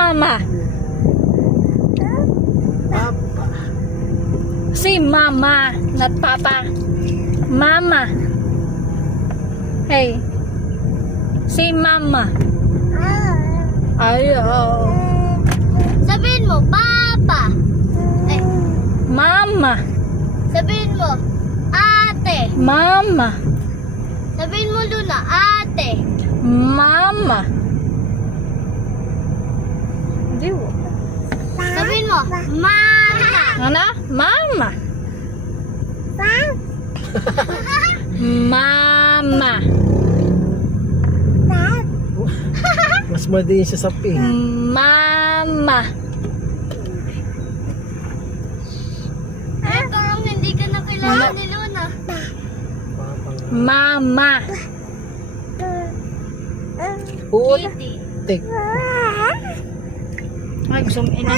mama. Papa. Say mama, not papa. Mama. Hey. Say mama. Ayaw. Sabihin mo, Papa. Eh, Mama. sabihin mo, Ate. Mama. Sabihin mo, Luna, Ate. Mama. Di mo. Sabihin mo, Mama. Ano? Mama. Mama. Mas madiin siya sa pink. Mama. Ay, parang hindi ka na kailangan ni Luna. Mama. Uot. Kitty. Tik. Ay, gusto mo ina.